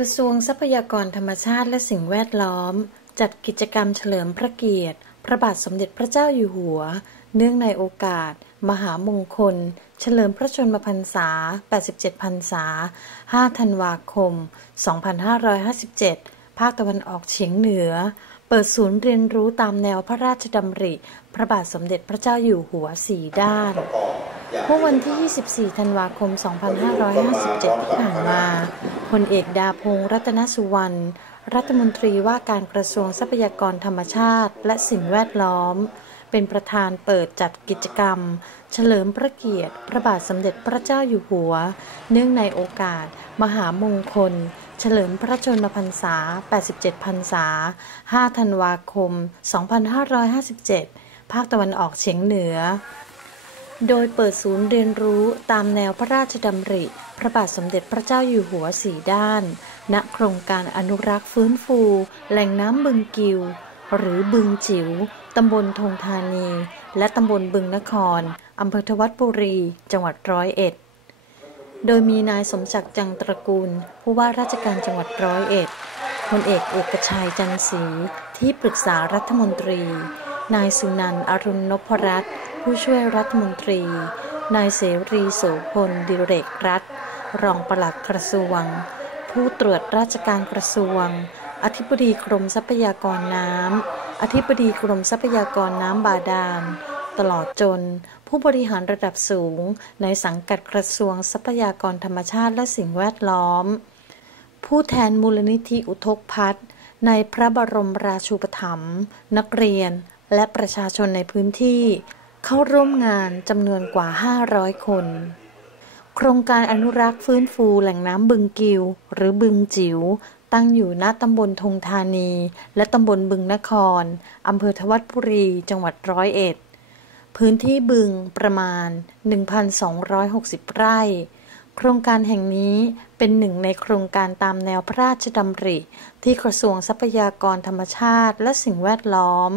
ระทรวงทรัพยากรธรรมชาติและสิ่งแวดล้อม จัดกิจกรรมเฉลิมพระเกียรติ พระบาทสมเด็จพระเจ้าอยู่หัว เนื่องในโอกาส มหามงคล เฉลิมพระชนมพรรษา 87 พรรษา 5 ธันวาคม 2557 ภาคตะวันออกเฉียงเหนือ เปิดศูนย์เรียนรู้ตามแนวพระราชดำริ พระบาทสมเด็จพระเจ้าอยู่หัวสี่ด้าน เมื่อวันที่ 24 ธันวาคม 2557 ที่ผ่านมา พลเอกดาพงษ์รัตนสุวรรณ รัฐมนตรีว่าการกระทรวงทรัพยากรธรรมชาติ และสิ่งแวดล้อม เป็นประธานเปิดจัดกิจกรรม เฉลิมพระเกียรติ พระบาทสมเด็จพระเจ้าอยู่หัว เนื่องในโอกาส มหามงคล เฉลิมพระชนมพรรษา 87 พรรษา 5 ธันวาคม 2557 ภาคตะวันออกเฉียงเหนือ โดยเปิดศูนย์เรียนรู้ตามแนวพระราชดำริ พระบาทสมเด็จพระเจ้าอยู่หัวสี่ด้าน ณ โครงการอนุรักษ์ฟื้นฟู แหล่งน้ำบึงกิว หรือบึงจิว๋ว ตำบลธงธานี และตำบลบึงนคร อำเภอทวัดบุรี จังหวัดร้อยเอ็ด โดยมีนายสมศักดิ์จังตระกูล ผู้ว่าราชการจังหวัดร้อยเอ็ดพลเอกเอกชัยจันทร์ศรีที่ปรึกษารัฐมนตรี นายสุนันท์อรุณนพรัตน์ ผู้ช่วยรัฐมนตรี นายเสรีโสพลดิเรกรัฐ รองปลัดกระทรวง ผู้ตรวจราชการกระทรวง อธิบดีกรมทรัพยากรน้ำ อธิบดีกรมทรัพยากรน้ำบาดาล ตลอดจน ผู้บริหารระดับสูง ในสังกัดกระทรวงทรัพยากรธรรมชาติและสิ่งแวดล้อม ผู้แทนมูลนิธิอุทกพัฒน์ในพระบรมราชูปถัมภ์นักเรียน และประชาชนในพื้นที่ เข้าร่วมงานจำนวนกว่า 500 คน โครงการอนุรักษ์ฟื้นฟูแหล่งน้ำบึงกิว หรือบึงจิว๋วตั้งอยู่ณตำบลธงธานี และตำบลบึงนครอำเภอทวัดบุรี จังหวัดร้อยเอ็ด พื้นที่บึงประมาณ 1,260 ไร่ โครงการแห่งนี้เป็นหนึ่งในโครงการตามแนวพระราชดำริ ที่กระทรวงทรัพยากรธรรมชาติและสิ่งแวดล้อม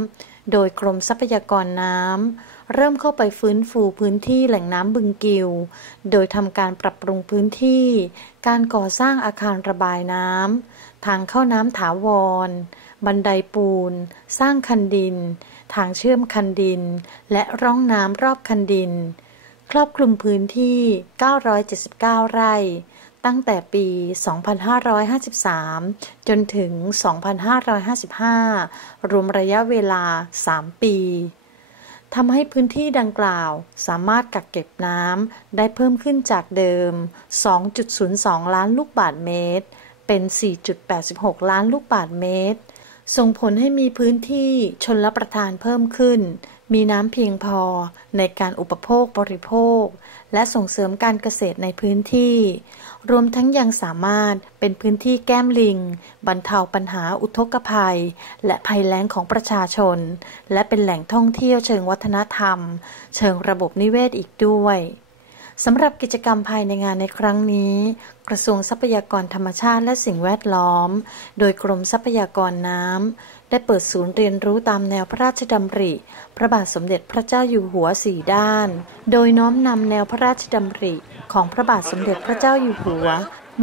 โดยกรมทรัพยากรน้ำเริ่มเข้าไปฟื้นฟูพื้นที่แหล่งน้ำบึงกิว โดยทำการปรับปรุงพื้นที่ การก่อสร้างอาคารระบายน้ำ ทางเข้าน้ำถาวร บันไดปูน สร้างคันดิน ทางเชื่อมคันดิน และร่องน้ำรอบคันดิน ครอบคลุมพื้นที่ 979 ไร่ ตั้งแต่ปี 2553 จนถึง 2555 รวมระยะเวลา 3 ปีทำให้พื้นที่ดังกล่าวสามารถกักเก็บน้ำได้เพิ่มขึ้นจากเดิม 2.02 ล้านลูกบาทเมตร เป็น 4.86 ล้านลูกบาทเมตร ส่งผลให้มีพื้นที่ชนรับประทานเพิ่มขึ้น มีน้ำเพียงพอในการอุปโภคบริโภค และส่งเสริมการเกษตรในพื้นที่ รวมทั้งยังสามารถเป็นพื้นที่แก้มลิง บรรเทาปัญหาอุทกภัย และภัยแล้งของประชาชน และเป็นแหล่งท่องเที่ยวเชิงวัฒนธรรม เชิงระบบนิเวศอีกด้วยสำหรับกิจกรรมภายในงานในครั้งนี้ กระทรวงทรัพยากรธรรมชาติและสิ่งแวดล้อม โดยกรมทรัพยากรน้ำ ได้เปิดศูนย์เรียนรู้ตามแนวพระราชดำริ พระบาทสมเด็จพระเจ้าอยู่หัวสี่ด้าน โดยน้อมนำแนวพระราชดำริ ของพระบาทสมเด็จพระเจ้าอยู่หัว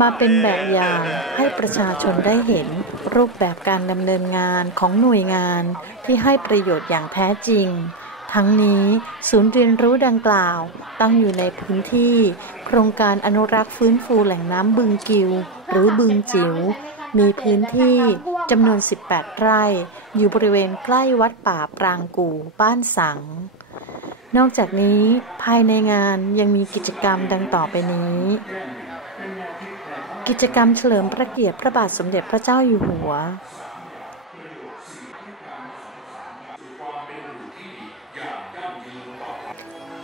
มาเป็นแบบอย่างให้ประชาชนได้เห็น รูปแบบการดำเนินงานของหน่วยงานที่ให้ประโยชน์อย่างแท้จริง ทั้งนี้ศูนย์เรียนรู้ดังกล่าว ตั้งอยู่ในพื้นที่ โครงการอนุรักษ์ฟื้นฟูแหล่งน้ำบึงกิว หรือบึงจิว๋วมีพื้นที่ จำนวน 18 ไร่ อยู่บริเวณใกล้วัดป่าปรางกู่บ้านสัง นอกจากนี้ภายในงานยังมีกิจกรรมดังต่อไปนี้ กิจกรรมเฉลิมพระเกียรติพระบาทสมเด็จพระเจ้าอยู่หัว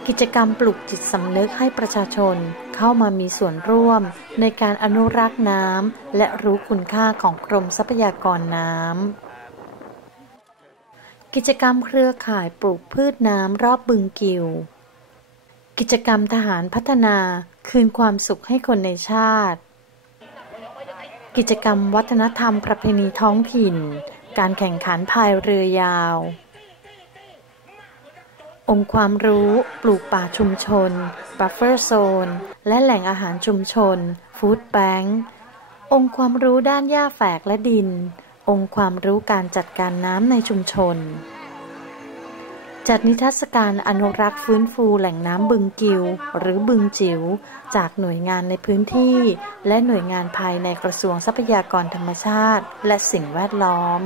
กิจกรรมปลุกจิตสำนึกให้ประชาชนเข้ามามีส่วนร่วม ในการอนุรักษ์น้ำและรู้คุณค่าของกรมทรัพยากรน้ำ กิจกรรมเครือข่ายปลูกพืชน้ำรอบบึงกิว กิจกรรมทหารพัฒนาคืนความสุขให้คนในชาติ กิจกรรมวัฒนธรรมประเพณีท้องถิ่น การแข่งขันพายเรือยาว องค์ความรู้ปลูกป่าชุมชน บัฟเฟอร์โซน และแหล่งอาหารชุมชน ฟู้ดแบงค์องค์ความรู้ด้านหญ้าแฝกและดิน องค์ความรู้การจัดการน้ำในชุมชน จัดนิทรรศการอนุรักษ์ฟื้นฟูแหล่งน้ำบึงกิว หรือบึงจิ๋วจากหน่วยงานในพื้นที่ และหน่วยงานภายในกระทรวงทรัพยากรธรรมชาติ และสิ่งแวดล้อม